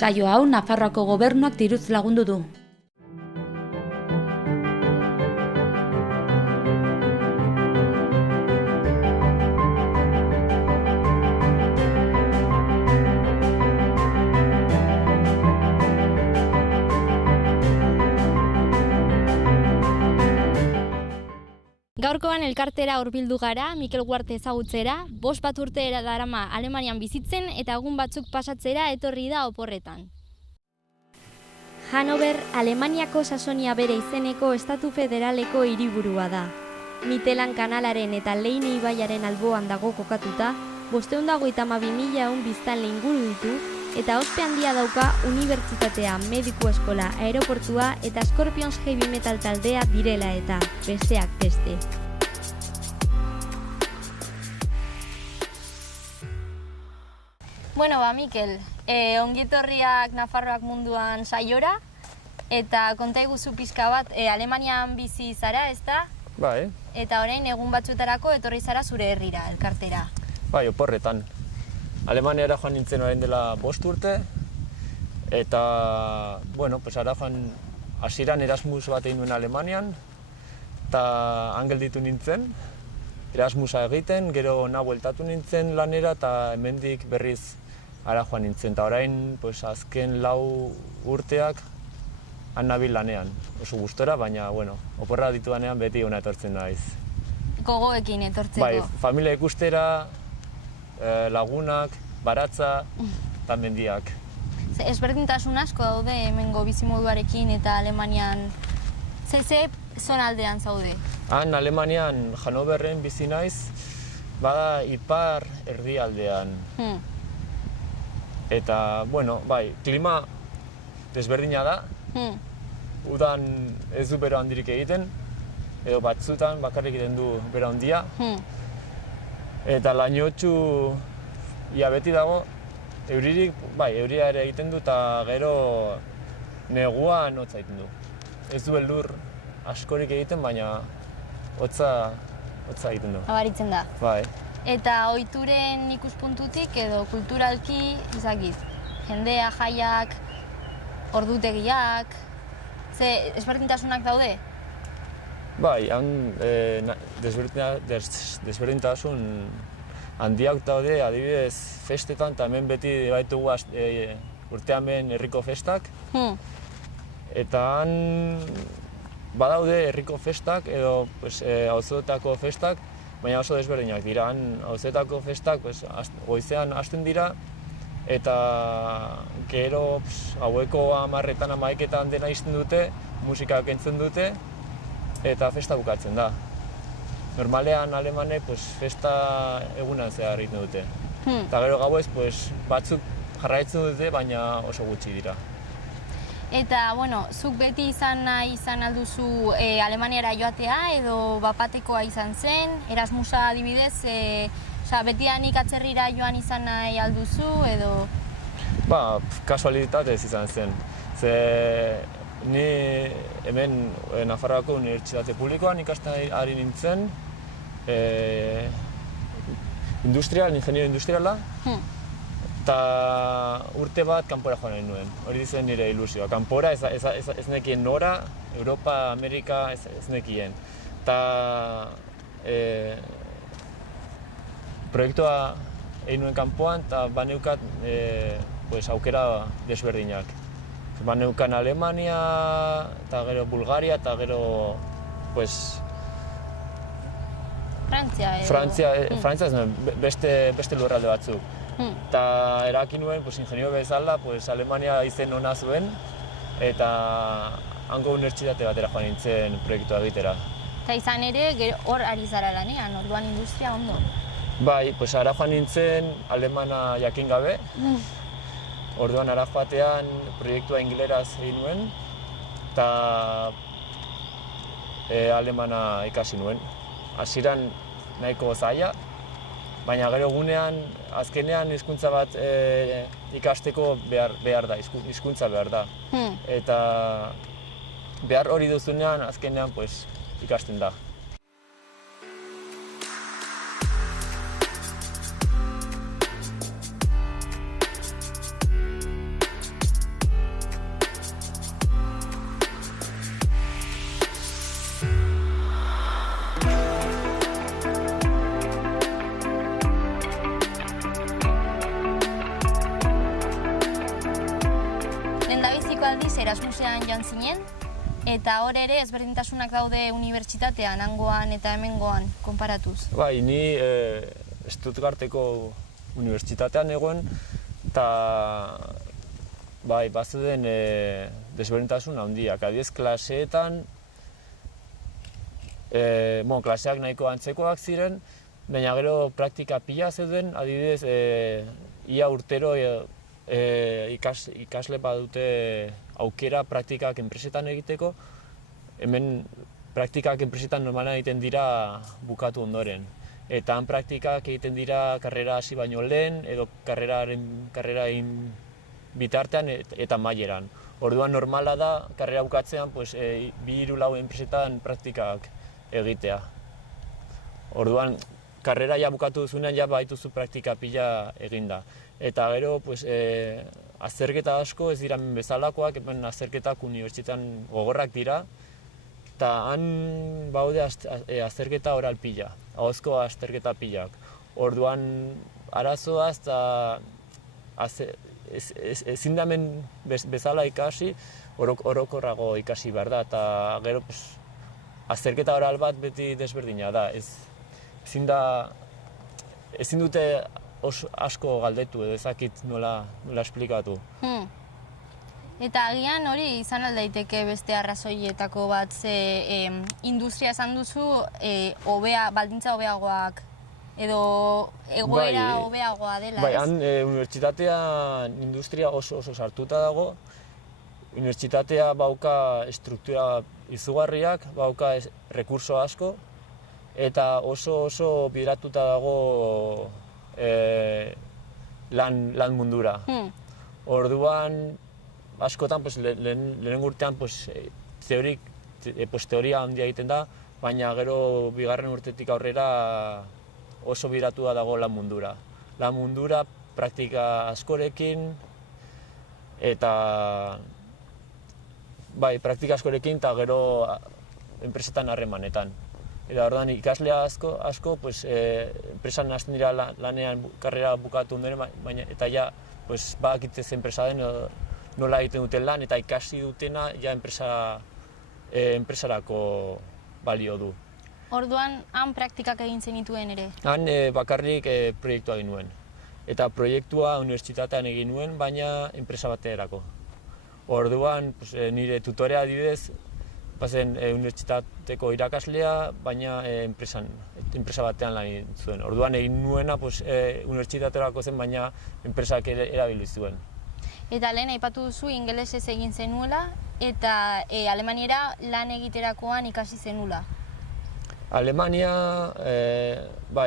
Saio hau Nafarroako gobernuak diruz lagundu du. Gaurkoan elkartera hurbildu gara, Mikel Huarte ezagutzera, 5 urte darama Alemanian bizitzen eta egun batzuk pasatzera etorri da oporretan. Hannover, Alemaniako Sasonia bere izeneko estatu federaleko hiriburua da. Mittelan kanalaren eta Leine ibaiaren alboan dago kokatuta, 552.000 biztanle inguru ditu eta ospe handia dauka unibertsitatea, mediku eskola, aeroportua eta Scorpions heavy metal taldea direla eta besteak beste. Bueno, Mikel, ongietorriak Nafarroak munduan saiora eta konta iguzu pixka bat, Alemanian bizi zara, ezta? Bai. Eta orain egun batzuetarako etorri zara zure herrira, elkartera. Bai, oporretan. Alemaniara joan nintzen orain dela 5 urte, eta, bueno, ara joan hasieran Erasmus bat egin nuen Alemanian, eta han gelditu nintzen, Erasmusa egiten, gero bueltatu nintzen lanera, eta hemendik berriz ara joan nintzen. Eta orain, azken 4 urteak han nabil lanean, oso gustora, baina, bueno, oporra ditudanean beti hona etortzen naiz. Gogoekin etortzeko. Bai, familia ikustera, lagunak, baratza eta mendiak. Ezberdintasun asko daude hemengo bizimoduarekin eta Alemanian. Ze zonaldean zaude? Han Alemanian Hannoverren bizi naiz, bada ipar erdialdean. Eta, bueno, bai, klima desberdina da. Udan ez du bero handirik egiten, edo batzutan bakarrik egiten du bero handia. Eta lainotxu ia beti dago, euririk, bai, euria ere egiten du eta gero neguan hotza egiten du. Ez du elur askorik egiten, baina hotza egiten du. Abaritzen da. Bai. Eta ohituren ikuspuntutik edo kulturalki, ezakit, jendea, jaiak, ordutegiak, ze ezberdintasunak daude? Bai, han desberdintasun handiak daude, adibidez festetan, eta hemen beti baitugu urtean behin herriko festak. Eta han badaude herriko festak edo auzoetako festak, baina oso desberdinak dira. Han auzoetako festak goizean hasten dira, eta gero gaueko 10-etan 11-etan dena izten dute, musika kentzen dute, eta festa bukatzen da. Normalean Alemanek festa egunan zehar egiten dute. Eta gero gauez batzuk jarraitzen dute, baina oso gutxi dira. Eta, bueno, zuk beti izan alduzu Alemaniara joatea edo bapatekoa izan zen, Erasmusa adibidez, betidanik atzerrira joan izan nahi alduzu edo? Kasualitatez izan zen. Ni hemen Nafarroako Unibertsitate Publikoan ikasten ari nintzen, ingeniero industriala, eta urte bat kanpora joan nahi nuen. Hori zen nire ilusioa. Kanpora ez nekien nora, Europa, Amerika ez nekien. Eta proiektua egin nuen kanpoan eta baneukat aukera desberdinak. Baneukan Alemania, eta gero Bulgaria, eta gero Frantzia edo? Frantzia ez nuen, beste lurralde batzuk. Eta erabaki nuen, ingeniero bezala, Alemania izen ona zuen, eta hango unibertsitate batera joan nintzen proiektua egitera. Eta izan ere, hor ari zara lanean, orduan industria ondo? Bai, ara joan nintzen alemana jakin gabe. Orduan ara joatean proiektua ingeleraz egin nuen, eta alemana ikasi nuen. Hasieran nahiko zaila, baina gero egunean, azkenean hizkuntza bat ikasteko behar da, hizkuntza behar da. Eta behar hori duzunean, azkenean ikasten da. Alemanian joan zinen, eta hor ere ezberdintasunak daude unibertsitatean, hangoan eta hemengoan, konparatuz. Bai, ni Stuttgarteko unibertsitatean egon, eta bai, bazuden desberdintasun handiak. Adibidez, klaseetan, klaseak nahiko antzekoak ziren, baina gero praktika pila zeuden, adibidez, ia urtero ikasle badute aukera praktikak enpresetan egiteko. Hemen praktikak enpresetan normalan egiten dira bukatu ondoren. Eta han praktikak egiten dira karrera hasi baino lehen, edo karrera bitartean eta maileran. Orduan normala da, karrera bukatzean, 2-3 enpresetan praktikak egitea. Orduan, karrera ja bukatu duzunean ja baituzu praktika pila eginda. Eta gero, azterketa asko ez dira hemen bezalakoak, hemen azterketak unibertsitatean gogorrak dira, eta han baude azterketa oral pila, ahozko azterketa pilak. Orduan, arazoa eta ezin da hemen bezala ikasi, orokorrago ikasi behar da, eta gero azterketa oral bat beti desberdina da. Ezin dute asko galdetu edo ezakit nola esplikatu. Eta agian hori izan aldaiteke beste arrazoietako bat, ze industria esan duzu baldintza hobeagoak edo egoera hobeagoa dela, ez? Bai, han unibertsitatean industria oso sartuta dago. Unibertsitatea bauka struktura izugarriak, bauka rekurso asko, eta oso bideratuta dago lan mundura. Orduan, askotan, lehen urtean teoria handia egiten da, baina gero bigarren urtetik aurrera oso bideratua dago lan mundura. Lan mundura praktika askorekin, eta praktika askorekin eta gero enpresetan harremanetan. Eta orduan ikasle asko enpresan hasten dira lanean karrera bukatu ondoren, eta ja badakite ze enpresa den nola egiten duten lan, eta ikasi dutena ja enpresarako balio du. Orduan, han praktikak egin zenituen ere? Han bakarrik proiektua egin nuen. Eta proiektua unibertsitatean egin nuen, baina enpresa baterako. Orduan, nire tutorea adibidez, bazen unibertsitateko irakaslea, baina enpresa batean lan egin zuen. Orduan egin nuena unibertsitaterako zen, baina enpresak erabili zuen. Eta lehen aipatu duzu ingelesez egin zenuela, eta Alemaniera lan egiterakoan ikasi zenula. Alemania,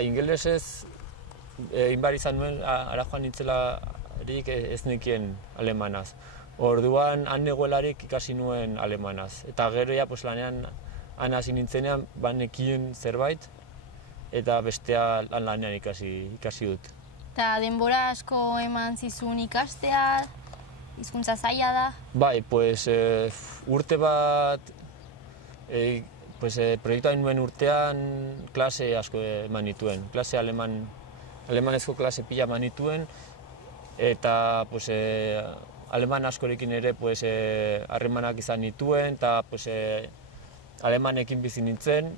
ingelesez egin behar izan nuen, ara joan nintzelarik ez nekien alemanaz. Orduan, han negoelarik ikasi nuen alemanaz. Eta gero lanean han hasi nintzenean, nekien zerbait, eta bestea lanean ikasi dut. Eta denbora asko eman zizun ikastea, hizkuntza zaila da? Bai, urte bat, proiektua nuen urtean klase asko eman nituen. Klase alemanezko klase pila eman nituen, eta aleman askorekin ere harremanak izan nituen, eta alemanekin bizi nintzen,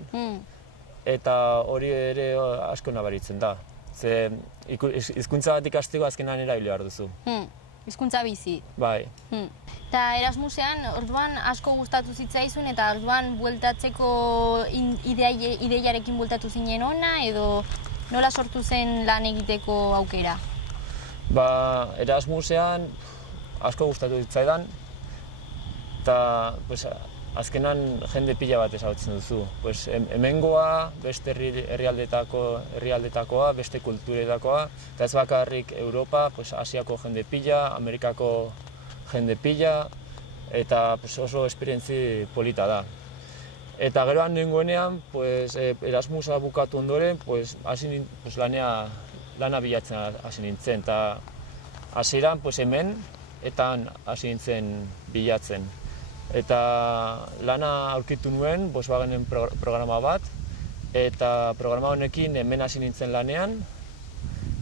eta hori ere asko nabaritzen da. Ze hizkuntza bat ikasteko azkenan erabili behar duzu. Hizkuntza bizi. Bai. Eta Erasmusean orduan asko gustatu zitzaizun, eta orduan bueltatzeko ideiarekin bueltatu zinen ona, edo nola sortu zen lan egiteko aukera? Erasmusean asko gustatu zitzaidan, eta azkenan jende pila bat ezagutzen duzu. Hemengoa, beste herrialdetakoa, beste kulturetakoa, eta ez bakarrik Europa, Asiako jende pila, Amerikako jende pila, eta oso esperientzi polita da. Eta gero nengoenean, Erasmusa bukatu ondoren, lana bilatzen hasi nintzen, eta hasieran hemen, eta hasi nintzen bilatzen. Eta lana aurkitu nuen, Volkswagenen programa bat, eta programa honekin hemen hasi nintzen lanean,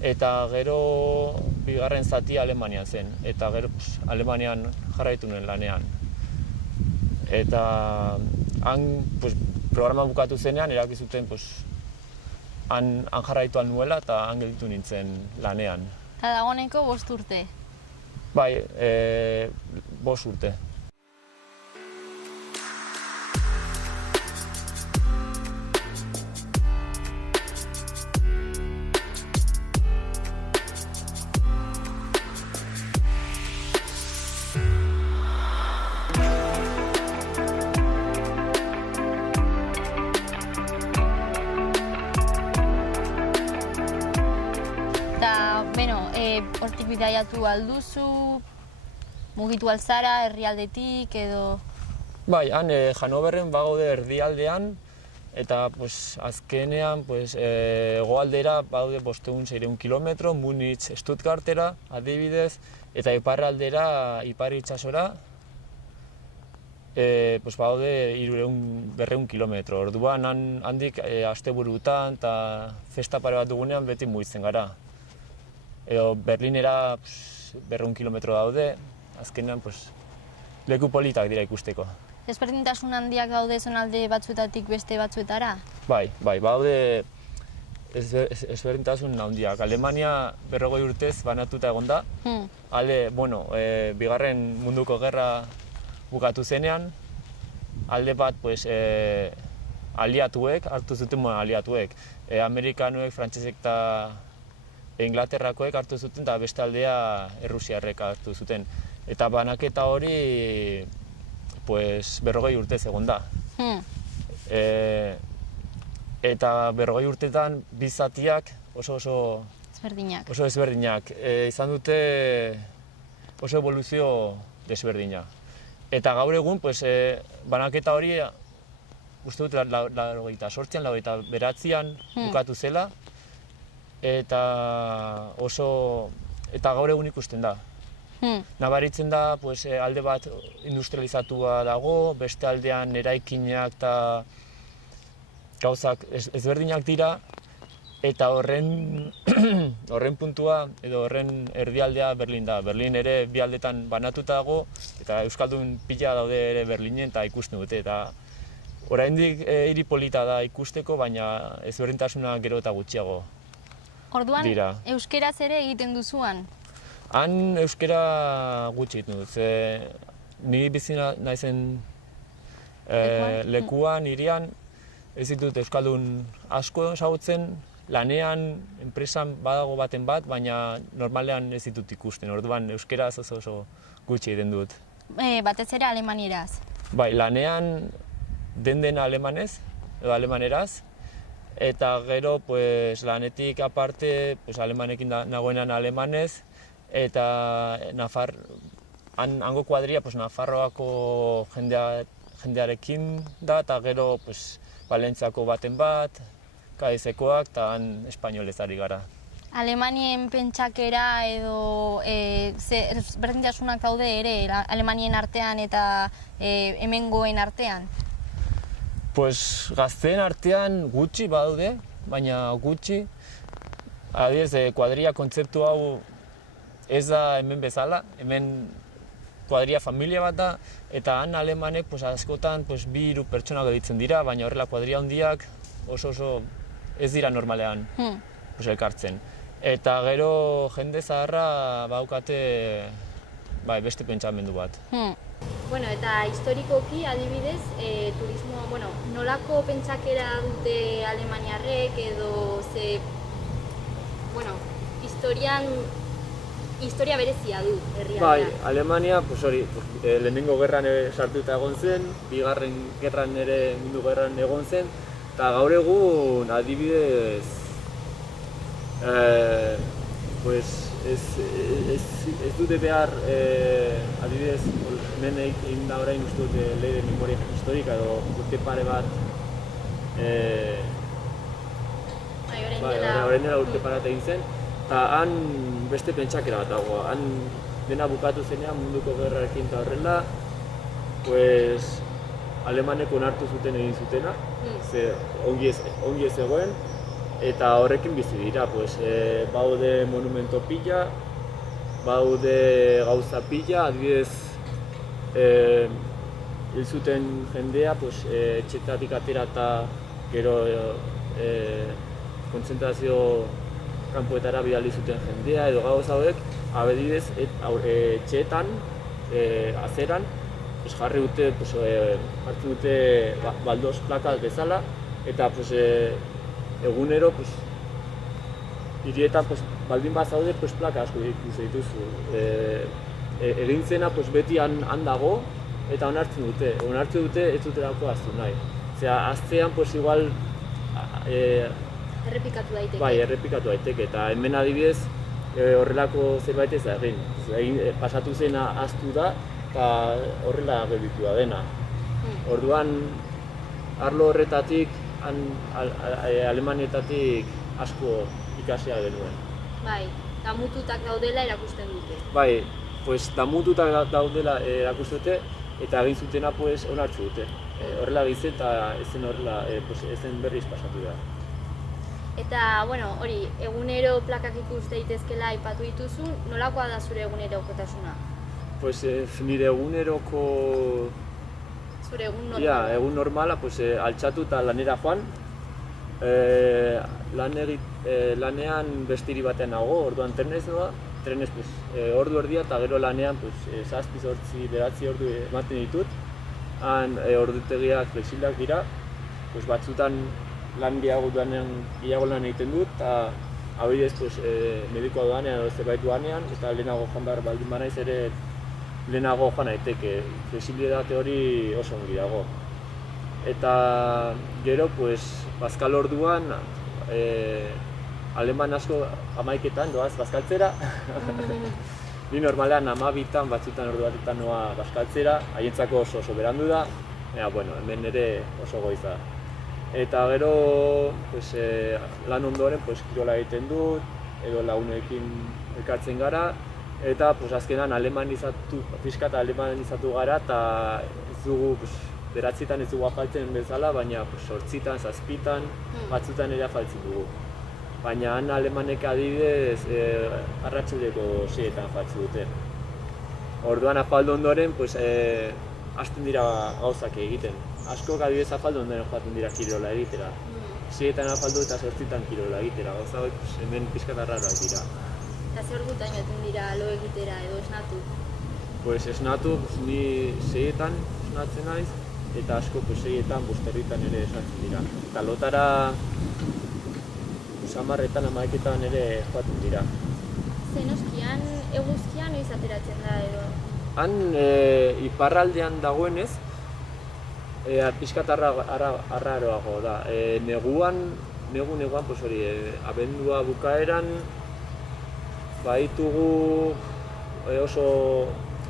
eta gero bigarren zatia Alemanian zen, eta gero Alemanian jarraitu nuen lanean. Eta han programa bukatu zenean erabaki zuten han jarraitu ahal nuela eta han gelditu nintzen lanean. Eta dagoeneko 5 urte. Bai, 5 urte. Hortik bidaiatu alduzu, mugitu alzara, herrialdetik edo... Bai, han Hannoverren bagaude erdialdean, eta azkenean hegoaldera bagaude 500-600 kilometro, Munich, Stuttgartera, adibidez, eta iparraldera, ipar itsasora, bagaude 300-400 kilometro. Orduan handik asteburutan eta festa pare bat dugunean beti mugitzen gara. Edo Berlinera 200 kilometro daude, azkenean leku politak dira ikusteko. Ezberdintasun handiak daude zonalde batzuetatik beste batzuetara? Bai, daude ezberdintasun handiak. Alemania 40 urtez banatuta egon da. Bigarren munduko gerra bukatu zenean, alde bat aliatuek, hartu zuten aliatuek. Amerikanoek, frantsesek eta Inglaterrakoek hartu zuten eta beste aldea Errusiarrek hartu zuten. Eta banaketa hori 40 urtez egon da. Eta 40 urtetan bi zatiak oso ezberdinak. Izan dute oso evoluzio desberdina. Eta gaur egun banaketa hori uste dut 88an, 89an bukatu zela. Eta gaur egun ikusten da. Nabaritzen da alde bat industrializatua dago, beste aldean eraikinak eta gauzak ezberdinak dira, eta horren puntua edo horren erdialdea Berlin da. Berlin ere bi aldetan banatuta dago, eta euskaldun pila daude ere Berlinen eta ikusten dute. Eta oraindik hiri polita da ikusteko, baina ezberdintasuna gero eta gutxiago. Orduan, euskeraz ere egiten duzuan? Han euskera gutxi egiten dut. Ni bizi naizen lekuan, hirian, ez ditut euskaldun asko ezagutzen, lanean, enpresan badago baten bat, baina normalean ez ditut ikusten. Orduan, euskeraz oso gutxi egiten dut. Batez ere alemanieraz? Bai, lanean den alemanez, edo alemaneraz. Eta gero, lanetik aparte, alemanekin nagoenan alemanez, eta hango kuadria Nafarroako jendearekin da, eta gero Valentziako baten bat, Kadizekoak, eta han espainolez ari gara. Alemanien pentsakera edo berdintasunak daude ere, Alemanien artean eta hemengoen artean? Gazteen artean gutxi badaude, baina gutxi. Adibidez, kuadria kontzeptu hau ez da hemen bezala, hemen kuadria familia bat da, eta han alemanek askotan 2-3 pertsonak gelditzen dira, baina horrela kuadria handiak oso ez dira normalean elkartzen. Eta gero jende zaharra baukate beste pentsamendu bat. Eta historikoki, adibidez, turismo, nolako pentsakera dute alemaniarrek edo historia berezia du herrialdeak? Bai, Alemania, lehenengo gerran sartuta egon zen, bigarren gerran ere mundu gerran egon zen, eta gaur egun, adibidez, ez dute behar, adibidez, hemen egin da orain uste dute ley de memoria historika edo urte pare bat, orain dela urte pare bat egin zen, eta han beste pentsakera bat dago. Han dena bukatu zenean munduko gerrarekin eta horrela, alemanek onartu zuten egin zutena, ongi ez egoen, eta horrekin bizi dira. Baude monumento pila, baude gauza pila, adibidez hil zuten jendea, etxetatik atera eta gero kontzentrazio kanpoetara bidali zuten jendea edo gauza hauek, abedidez etxeetan, azeran, jarri dute, hartu dute baldoz plakak bezala, eta egunero hirietan baldin bazaude plaka asko dituzu. Egin zena beti han dago eta onartzen dute ez dutelako ahaztu nahi. Aztean igual Errepikatu daiteke. Bai, errepikatu daiteke, eta hemen adibidez horrelako zerbait ez da egin. Pasatu zena ahaztu da eta horrela gelditu da dena. Orduan, arlo horretatik, Alemanietatik asko ikasia genuen. Bai, damututak daudela erakusten dute. Bai, damututak daudela erakusten dute eta egin zutena onartzu dute. Horrela gize eta ezen horrela, ezen berriz pasatu da. Eta, hori, egunero plakak ikus daitezkela aipatu dituzu, nolakoa da zure egunerokotasuna? Nire eguneroko... Zure egun normala? Egun normala, altxatu eta lanera joan. Lanean bestiri batean nago, orduan trenez noa. Trenez ordu erdia eta gero lanean 7-8 ordu ematen ditut. Han ordutegiak flexiblak dira. Batzutan lan gehiago lan egiten dut, eta abidez medikoa doanean edo zerbait doanean, eta lehenago joan behar baldin banaiz ere lehenago joan daiteke. Flexibilitate hori oso ongi dago. Eta gero, bazkal orduan, aleman asko 11etan doaz bazkaltzera. Ni normalean 12etan, batzutan ordu batetan noa bazkaltzera, haientzako oso berandu da, hemen ere oso goiza. Eta gero, lan ondoren kirola egiten dut, edo lagunekin elkartzen gara, eta azkenan pixkat alemanizatu gara, eta ez dugu, 9etan ez dugu afaltzen bezala, baina 8etan, 7etan, batzutan ere afaltzen dugu. Baina han alemanek adibidez, arratsaldeko 6etan afaltzen dute. Orduan afaldu ondoren, hasten dira gauzak egiten. Askok adibidez afaldu ondoren joaten dira kirola egitera. 6etan afaldu eta 8etan kirola egitera. Gauza hori hemen pixkat arraroak dira. Eta zer ordutan joaten dira lo egitera edo esnatu? Esnatu, ni 6etan esnatzen naiz, eta asko 6etan, 5etan ere esnatzen dira. Eta lotara 10etan, 11etan ere joaten dira. Zenoskian, eguzkian noiz ateratzen da edo? Han iparraldean dagoenez, pixkat arraroago da. Neguan, abendua bukaeran, baditugu oso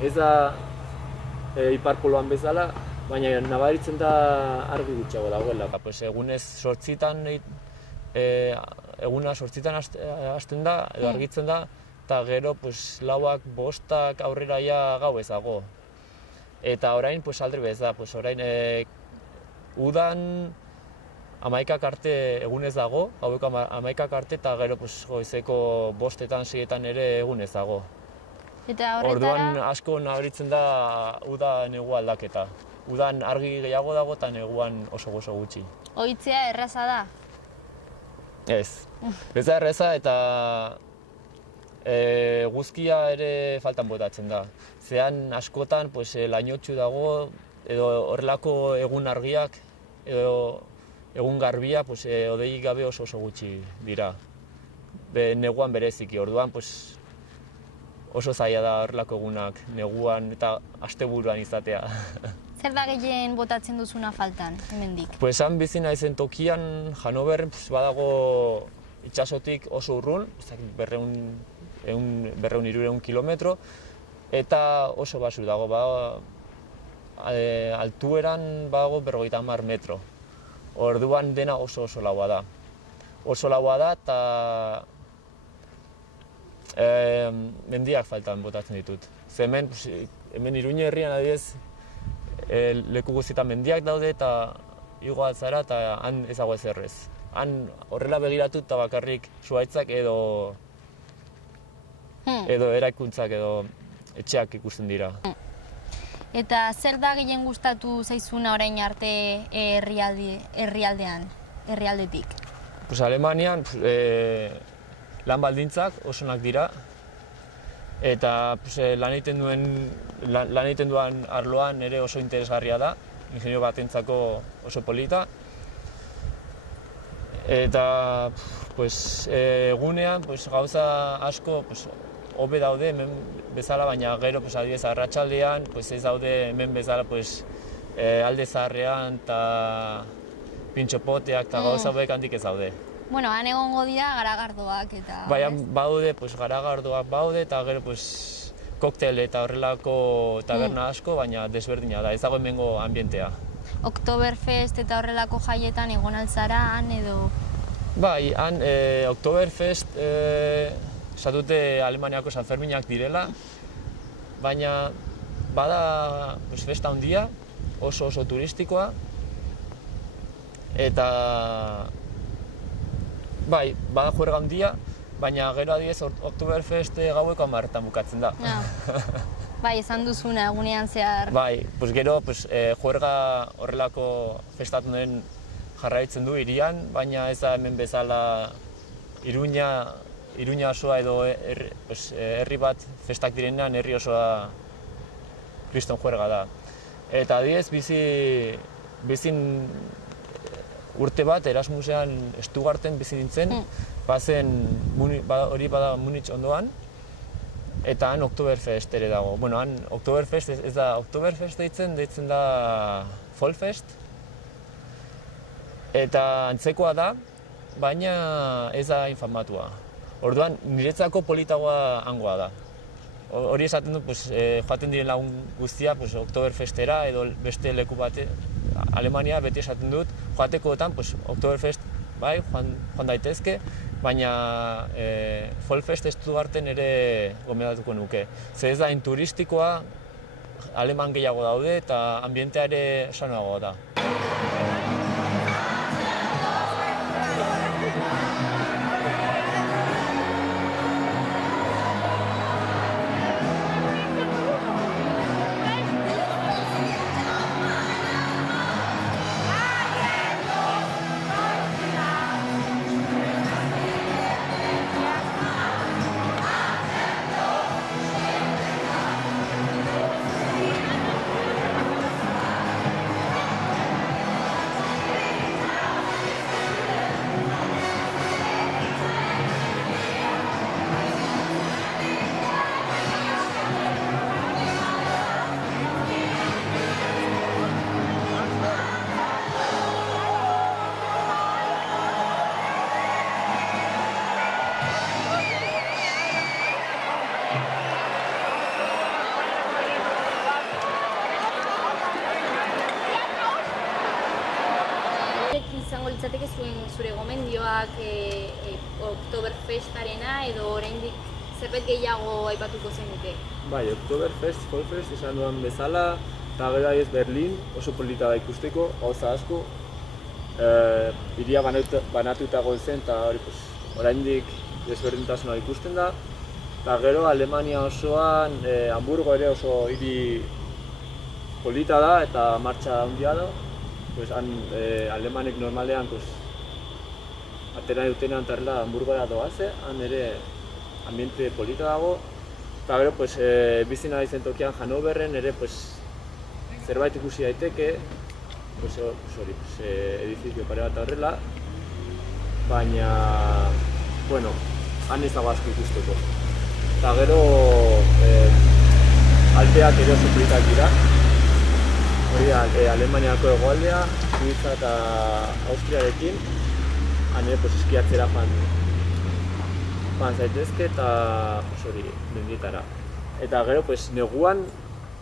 ez da iparpoloan bezala, baina nabaritzen da argi gutxiago dagoela. Egunez 8etan, eguna 8etan hasten da, edo argitzen da, eta gero 4, 5 aurrera gau ezago. Eta orain aldrebez da, orain udan 11 arte egunez dago, gaueko 11 arte, eta gero goizeko 5etan, 6etan ere egunez dago. Eta horretara... Orduan asko nabaritzen da uda negu aldaketa. Udan argi gehiago dago eta neguan oso gutxi. Ohitzea erraza da? Ez. Ez da erraza eta eguzkia ere faltan botatzen da. Zean askotan lainotxu dago, edo horrelako egun argiak, edo egun garbia, hodei gabe oso gutxi dira. Neguan bereziki, orduan oso zaila da horrelako egunak neguan eta asteburuan izatea. Zer da gehien botatzen duzuna faltan, hemendik? Han bizi naizen tokian, Hannover badago itsasotik oso urrun, 200-300 kilometro, eta oso basu dago, altueran badago 50 metro. Orduan dena oso laua da. Oso laua da eta mendiak faltan botatzen ditut. Hemen Iruñe herrian adibidez leku guztietan mendiak daude eta igo altzara eta han ez dago ezer ez. Han horrela begiratu eta bakarrik zuhaitzak edo eraikuntzak edo etxeak ikusten dira. Eta zer da gehien gustatu zaizuna orain arte herrialdetik? Pues Alemanian lan baldintzak osonak dira, eta lan egiten duen arloan ere oso interesgarria da, ingenio batentzako oso polita. Eta egunean gauza asko hobe daude hemen bezala, baina gero adibidez arratsaldean ez daude hemen bezala alde zaharrean eta pintxopoteak eta gauza hauek handik ez daude. Bueno, han egongo dira garagardoak eta... Baina baude, garagardoak baude eta gero koktel eta horrelako taberna asko, baina desberdina da, ez dago hemengo ambientea. Oktoberfest eta horrelako jaietan egon altzara han edo... Bai, han Oktoberfest esatute Alemaniako Sanferminak direla, baina bada festa handia, oso turistikoa, eta bai, bada juerga handia, baina gero adibidez Oktoberfest gaueko 10etan bukatzen da. Bai, esan duzuna egunean zehar. Bai, gero juerga horrelako festatunen jarraitzen du hirian, baina ez da hemen bezala Iruña osoa edo herri bat festak direnean herri osoa kriston juerga da. Eta adibidez bizin urte bat Erasmusean Stuttgarten bizi nintzen, hori bada Munich ondoan, eta han Oktoberfest ere dago. Bueno, han Oktoberfest ez da Oktoberfest deitzen da Vollfest, eta antzekoa da, baina ez da infamatua. Orduan, niretzako politagoa hangoa da. Hori esaten dut, joaten diren lagun guztia Oktoberfestera edo beste leku bate, Alemania beti esaten dut, joatekoetan Oktoberfest bai, joan daitezke, baina Vollfest Stuttgarten ere gomendatuko nuke. Ze ez da turistikoa, aleman gehiago daude eta ambientea ere sanoagoa da. Izango litzateke zure gomendioak Oktoberfestarena edo oraindik zerbait gehiago aipatuko zenuke? Bai, Oktoberfest, Vollfest izan duan bezala, eta gero adibidez Berlin oso polita da ikusteko, gauza asko. Hiria banatuta egon zen eta oraindik desberdintasuna ikusten da. Eta gero Alemania osoan, Hamburgo ere oso hiri polita da eta martxa handia da. Han alemanek normalean atera dutenean tarla Hamburgora doaze, han ere ambiente polita dago. Eta gero bizi nahi zen tokian Hannoverren ere zerbait ikusi daiteke, edifizio pare bat horrela, baina han ez dago asko ikusteko. Eta gero Alpeak ere oso politak dira. Hori da, Alemaniako hegoaldea, Suiza eta Austriarekin, han eskiatzera joan zaitezke eta mendietara. Eta gero, neguan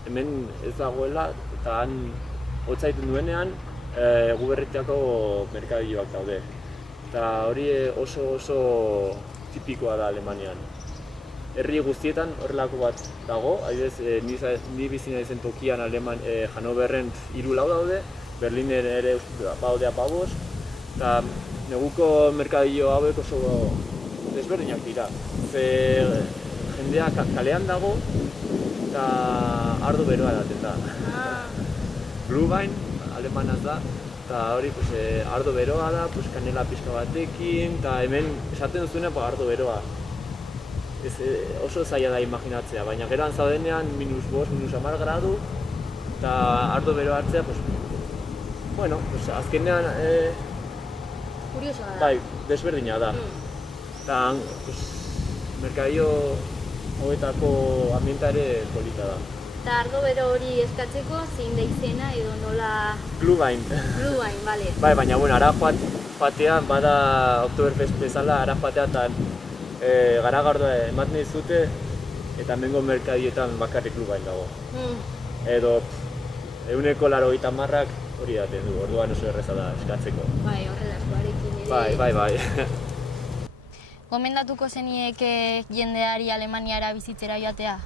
hemen ez dagoela eta han hotza egiten duenean Eguberritiako merkadilloak daude. Eta hori oso tipikoa da Alemanian. Herri guztietan horrelako bat dago, adibidez ni bizi naizen tokian Hannoverren 3-4 daude, Berlinen ere badaude 5, eta neguko merkadillo hauek oso desberdinak dira. Ze jendea kalean dago, eta ardo beroa daten da. Glühwein, alemanaz da, eta hori ardo beroa da, kanela pixka batekin, eta hemen esaten duzunean ardo beroa. Oso zaila da imaginatzea, baina geran zaudenean -5, -10 gradu, eta ardo beroa hartzea, azkenean Kuriosoa da. bai, desberdina da. Eta merkadio hauetako ambienta ere polita da. Eta ardo bero hori eskatzeko zein da izena edo nola... Glühwein. Glühwein, bale. Bai, baina ara joatean, bada Oktoberfest bezala, ara joatean eta garagardoa ematen dizute, eta hemengo merkadietan bakarrik Glühwein dago. Edo 90% hori daten du, orduan oso erreza da eskatzeko. Bai, horrela eskuarekin ere... Bai. Gomendatuko zenieke jendeari Alemaniara bizitzera joatea?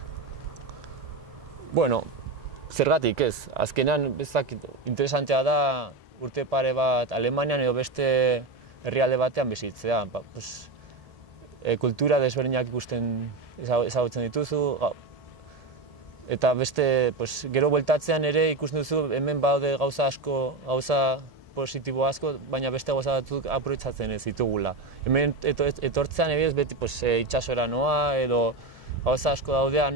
Bueno, zergatik ez. Azkenean, interesantea da urte pare bat Alemanian edo beste herrialde batean bizitzea. Kultura desberdinak ikusten ezagutzen dituzu, eta beste, gero bueltatzean ere ikusten duzu hemen baude gauza asko, gauza positibo asko, baina beste gauza batzuk aprobetxatzen ez ditugula. Hemen etortzean ebiz beti itsasora noa edo gauza asko daudean,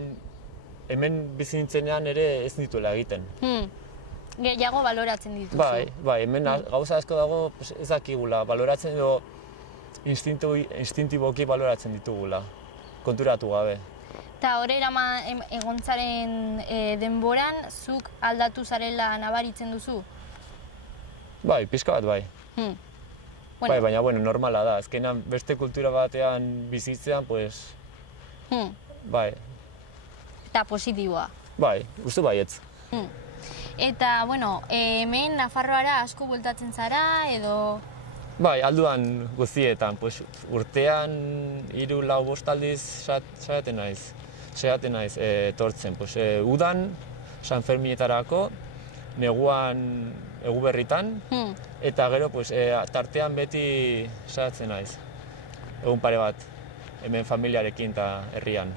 hemen bizi nintzenean ere ez dituela egiten. Gehiago baloratzen dituzu. Bai, hemen gauza asko dago ez dakigula, baloratzen edo instintiboki baloratzen ditugula, konturatu gabe. Eta horrela egontzaren denboran, zuk aldatu zarela nabaritzen duzu? Bai, pixka bat bai. Bai, baina normala da, azkenean beste kultura batean bizitzean, bai. Eta positiboa? Bai, uste baietz. Eta, hemen Nafarroara asko bueltatzen zara, edo... Bai, alduan guztietan, urtean 3-4 aldiz saiatzen naiz etortzen. Udan, San Ferminetarako, neguan Eguberritan, eta gero tartean beti saiatzen naiz. Egun pare bat, hemen familiarekin eta herrian.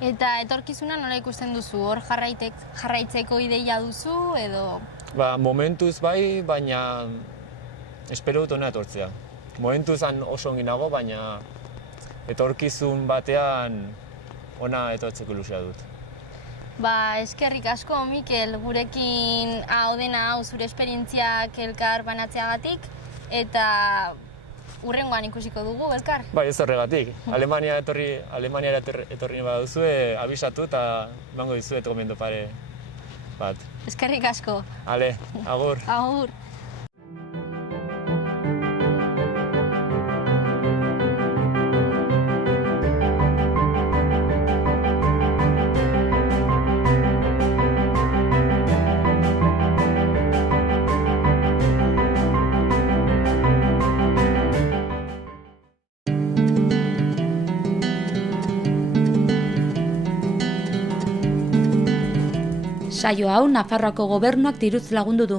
Eta etorkizuna nola ikusten duzu? Hor jarraitzeko ideia duzu, edo... Momentuz bai, baina espero dut hona etortzea. Momentuz oso ongi nago, baina etorkizun batean hona etortzeko ilusia dut. Eskerrik asko, Mikel, gurekin hau zure esperientziak elkar banatzeagatik, eta hurrengoan ikusiko dugu, elkar? Bai, ez horregatik. Alemaniara etorri baduzue, abisatu eta emango dizuet gomendo pare bat. Eskerrik asko. Ale, agur. Agur. Saio hau Nafarroako Gobernuak diruz lagundu du.